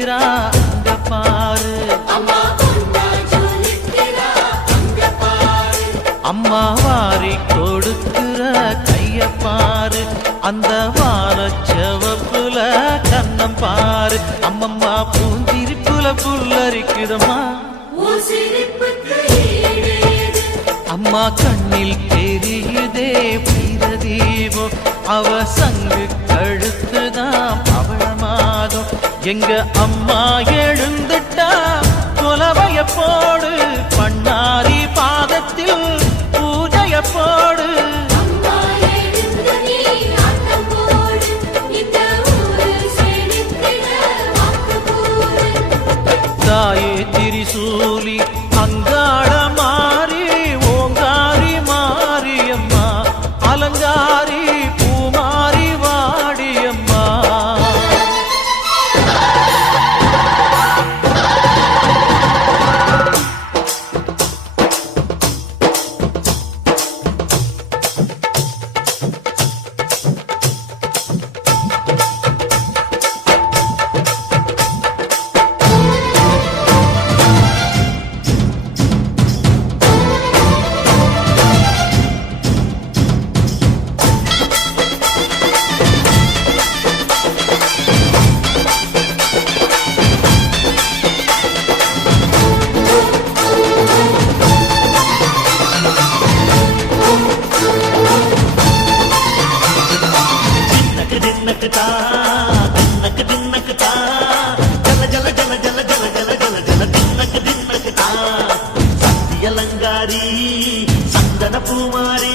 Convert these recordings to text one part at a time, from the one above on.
ஜொலிக்கிறா அங்க பாரு, அம்மா வாரி கொடுக்கிற கைய பாரு, அந்த வானச்சவப்புல கண்ணம் பாரு, அம்மம்மா பூந்திருப்புல புல்லரிக்குதம்மா, அம்மா கண்ணில் தெரியுதே வீரதீபம், அவ சங்கு கழுத்துதான் பவளமாதம், எங்க அம்மா எழுந்துட்டா கொலவைய போடு, பண்ணாரி பாதத்தில் பூஜைய போடு, தாயே திரிசூலி அங்காள மாறி ஓங்காரி மாரியம்மா, அலங்காரி பூமாரி வாடியம்மா. அலங்காரி சந்தன பூமாரி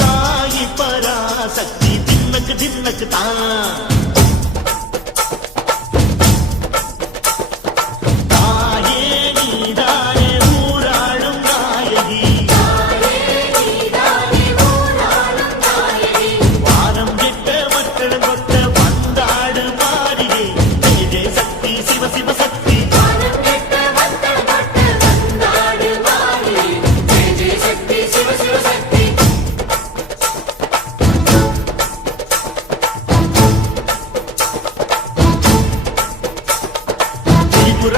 தாயி பராசக்தி தின்னக்கு தின்னக்கு தான், தாயே நீதானே ஊராளும் நாயகி, வாரம் கெட்ட மக்கள் கொட்ட வந்தாடு மாறியே, ஜெய ஜெய சக்தி சிவ சிவ சக்தி, திரிபுர